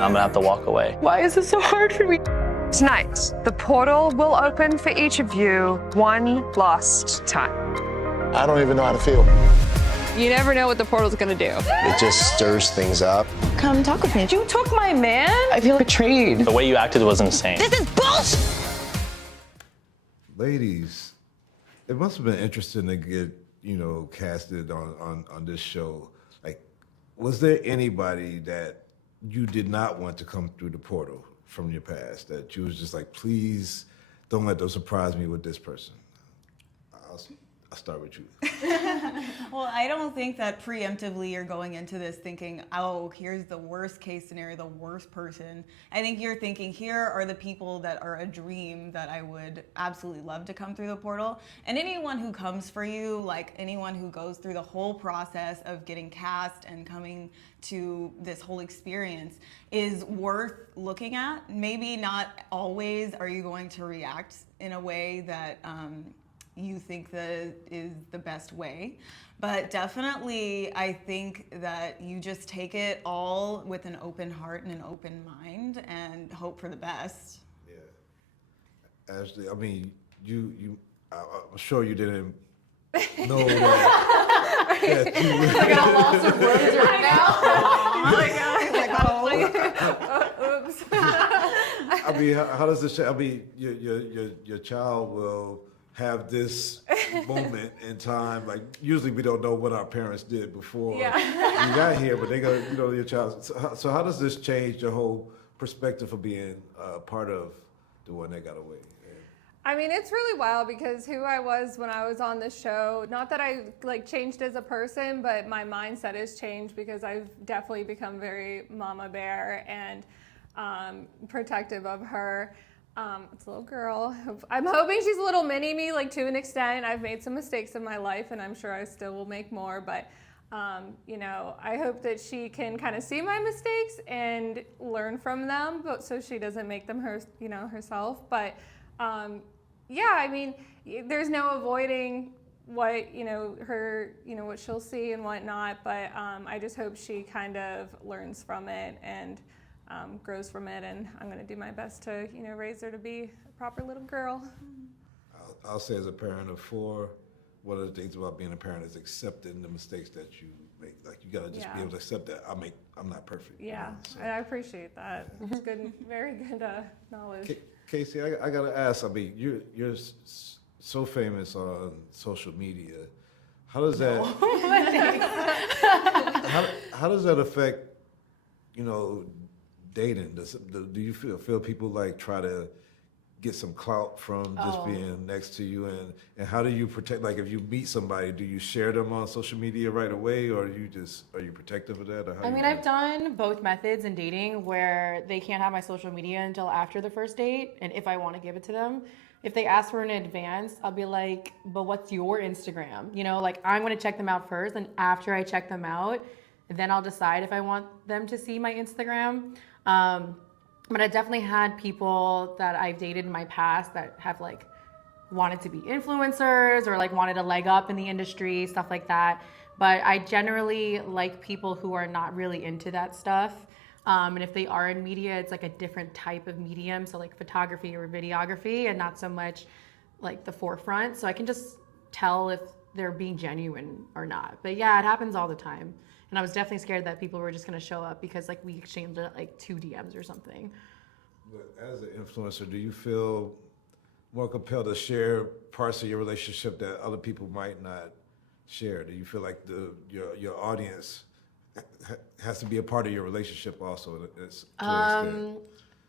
I'm gonna have to walk away. Why is this so hard for me? Tonight, the portal will open for each of you one last time. I don't even know how to feel. You never know what the portal's gonna do. It just stirs things up. Come talk with me. You took my man? I feel betrayed. The way you acted was insane. This is bullshit! Ladies, it must have been interesting to get, casted on this show. Like, was there anybody that you did not want to come through the portal from your past, that you was just like, please don't let them surprise me with this person? I'll start with you. Well, I don't think that preemptively you're going into this thinking, oh, here's the worst case scenario, the worst person. I think you're thinking, here are the people that are a dream that I would absolutely love to come through the portal. And anyone who comes for you, like anyone who goes through the whole process of getting cast and coming to this whole experience is worth looking at. Maybe not always are you going to react in a way that you think that is the best way. But definitely, I think that you just take it all with an open heart and an open mind and hope for the best. Yeah. Ashley, I mean, I'm sure you didn't know that you were... I got lost of words right now. Oh my God. Oops. I mean, how does this... I mean, your child will have this moment in time. Like, usually we don't know what our parents did before you got here, but they go, your child. So how does this change your whole perspective of being part of the one that got away? I mean, it's really wild because who I was when I was on the show, not that I changed as a person, but my mindset has changed because I've definitely become very mama bear and protective of her. It's a little girl. I'm hoping she's a little mini me, to an extent. I've made some mistakes in my life, and I'm sure I still will make more. But, I hope that she can kind of see my mistakes and learn from them, but so she doesn't make them herself. But, I mean, there's no avoiding what her what she'll see and whatnot. But I just hope she kind of learns from it and grows from it, and I'm going to do my best to, raise her to be a proper little girl. I'll say as a parent of 4, one of the things about being a parent is accepting the mistakes that you make. Like, you got to just be able to accept that I'm not perfect. Yeah, so. I appreciate that. It's good, very good knowledge. Kasey, I got to ask, I mean, you're so famous on social media. How does that, how does that affect, dating? Do you feel people try to get some clout from just being next to you, and how do you protect, if you meet somebody, do you share them on social media right away, or are you protective of that? Or I mean, I've done both methods in dating where they can't have my social media until after the first date, and if I want to give it to them. If they ask for it in advance, I'll be like, but what's your Instagram? I'm going to check them out first, and after I check them out, then I'll decide if I want them to see my Instagram. But I definitely had people that I've dated in my past that have wanted to be influencers or wanted a leg up in the industry, stuff like that. But I generally like people who are not really into that stuff. And if they are in media, it's a different type of medium. So photography or videography, and not so much the forefront. So I can just tell if they're being genuine or not. But yeah, it happens all the time. And I was definitely scared that people were just going to show up because we exchanged 2 DMs or something. But as an influencer, do you feel more compelled to share parts of your relationship that other people might not share? Do you feel like your audience has to be a part of your relationship also?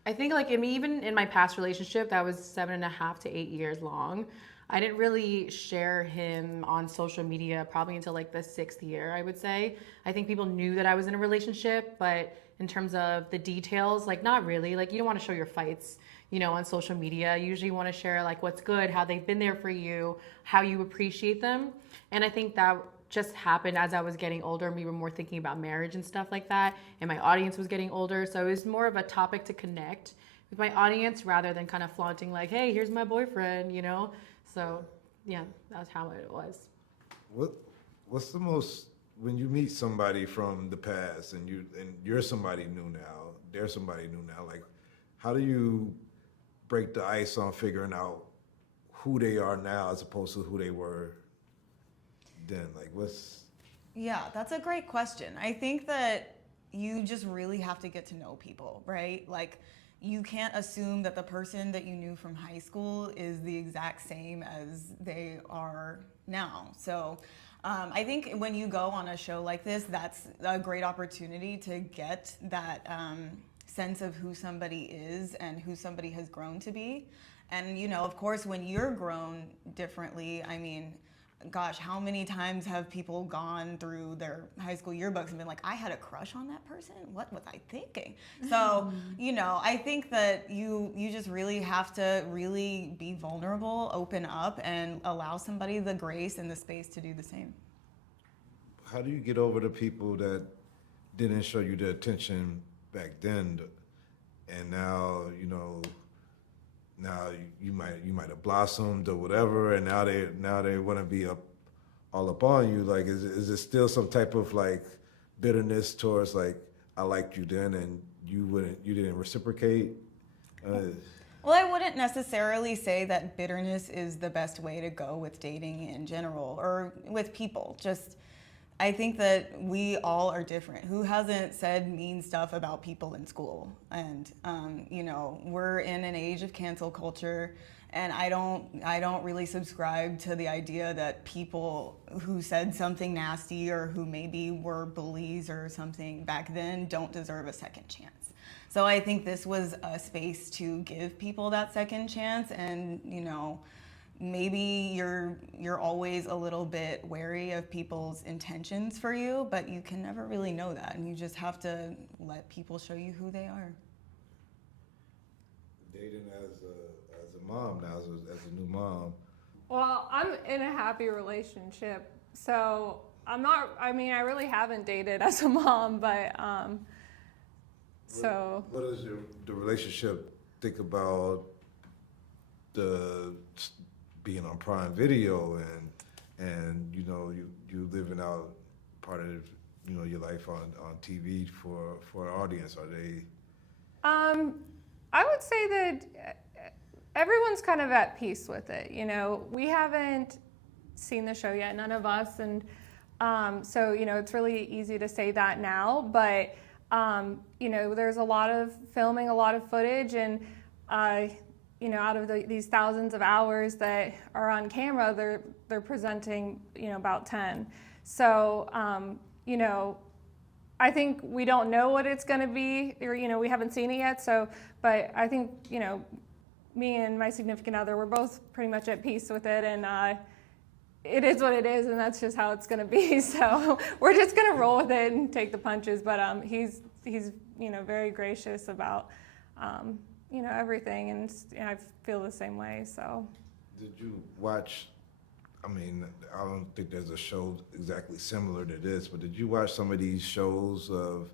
I think even in my past relationship that was 7.5 to 8 years long, I didn't really share him on social media probably until the 6th year, I would say. I think people knew that I was in a relationship, but in terms of the details, not really. You don't want to show your fights, on social media. You usually want to share what's good, how they've been there for you, how you appreciate them. And I think that just happened as I was getting older, and we were more thinking about marriage and stuff like that, and my audience was getting older, so it was more of a topic to connect with my audience rather than kind of flaunting hey, here's my boyfriend, So yeah, that's how it was. What's the most, when you meet somebody from the past and you're somebody new now, they're somebody new now. Like, how do you break the ice on figuring out who they are now as opposed to who they were then? Like, Yeah, that's a great question. I think that you just really have to get to know people, right? Like, you can't assume that the person that you knew from high school is the exact same as they are now. So I think when you go on a show like this, that's a great opportunity to get that sense of who somebody is and who somebody has grown to be. And, you know, of course, when you're grown differently, I mean, gosh, how many times have people gone through their high school yearbooks and been like, I had a crush on that person? What was I thinking? So, you know, I think that you just really have to really be vulnerable, open up, and allow somebody the grace and the space to do the same. how do you get over the people that didn't show you the attention back then, and now, you know, now you might have blossomed or whatever, and now they want to be all up on you? Like, is it still some type of like bitterness towards like, I liked you then and you didn't reciprocate? Well, I wouldn't necessarily say that bitterness is the best way to go with dating in general or with people. Just, I think that we all are different. Who hasn't said mean stuff about people in school? And you know, we're in an age of cancel culture, and I don't really subscribe to the idea that people who said something nasty or who maybe were bullies or something back then don't deserve a second chance. So I think this was a space to give people that second chance, and you know, maybe you're always a little bit wary of people's intentions for you, but you can never really know that, and you just have to let people show you who they are. Dating as a mom now, as a new mom. Well, I'm in a happy relationship, so I'm not, I mean, I really haven't dated as a mom, but so. What does the relationship think about the being on Prime Video and you know, you living out part of, you know, your life on TV for an audience? Are they? I would say that everyone's kind of at peace with it. You know, we haven't seen the show yet, none of us, and so you know, it's really easy to say that now, but you know, there's a lot of filming, a lot of footage, and you know, out of these thousands of hours that are on camera, they're presenting, you know, about 10. So you know, I think we don't know what it's going to be, or you know, we haven't seen it yet. So, but I think, you know, me and my significant other, we're both pretty much at peace with it, and it is what it is, and that's just how it's going to be. So we're just going to roll with it and take the punches. But he's you know, very gracious about you know, everything, and you know, I feel the same way. So. Did you watch? I mean, I don't think there's a show exactly similar to this, but did you watch some of these shows of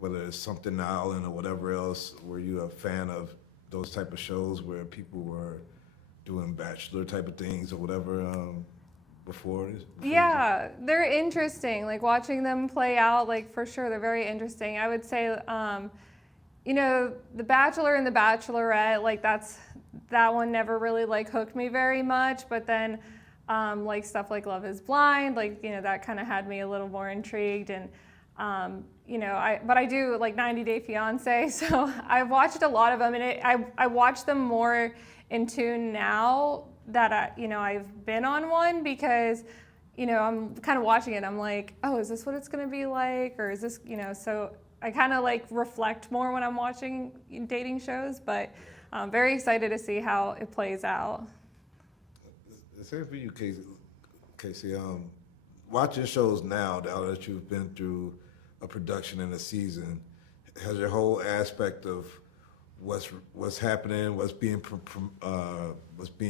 whether it's Something Island or whatever else? Were you a fan of those type of shows where people were doing bachelor type of things or whatever before this? Yeah, they're interesting. Like watching them play out, like for sure, they're very interesting. I would say, you know, The Bachelor and The Bachelorette, like that one never really like hooked me very much. But then, like stuff like Love Is Blind, like, you know, that kind of had me a little more intrigued. And you know, I do like 90 Day Fiance, so I've watched a lot of them, and I watch them more in tune now that you know, I've been on one, because you know, I'm kind of watching it, I'm like, oh, is this what it's going to be like, or is this, you know, so I kind of like reflect more when I'm watching dating shows, but I'm very excited to see how it plays out. The same for you, Kasey. Watching shows now that you've been through a production and a season, has your whole aspect of what's happening, what's being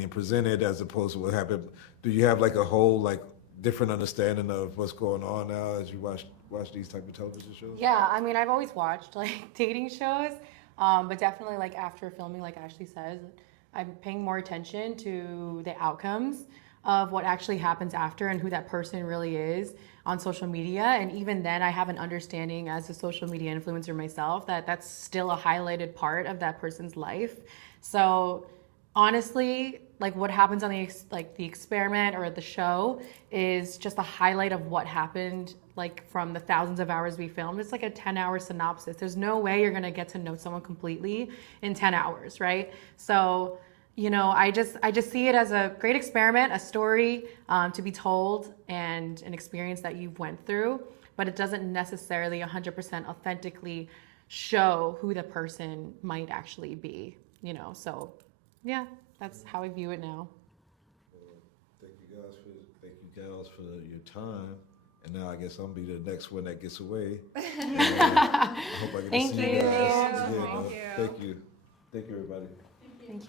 presented as opposed to what happened, do you have like a whole like different understanding of what's going on now as you watch these type of television shows? Yeah, I mean, I've always watched like dating shows, but definitely like after filming, like Ashley says, I'm paying more attention to the outcomes. of what actually happens after and who that person really is on social media. And even then, I have an understanding as a social media influencer myself that that's still a highlighted part of that person's life. So honestly, like what happens on the experiment or the show is just a highlight of what happened, like from the thousands of hours we filmed. It's like a 10-hour synopsis. There's no way you're gonna get to know someone completely in 10 hours, right? So, you know, I just see it as a great experiment, a story to be told, and an experience that you've went through, but it doesn't necessarily 100% authentically show who the person might actually be, you know? So yeah, that's how I view it now. Thank you gals for your time. And now I guess I'm gonna be the next one that gets away. I hope I get to see you guys. Thank you. Thank you. Thank you, everybody. Thank you.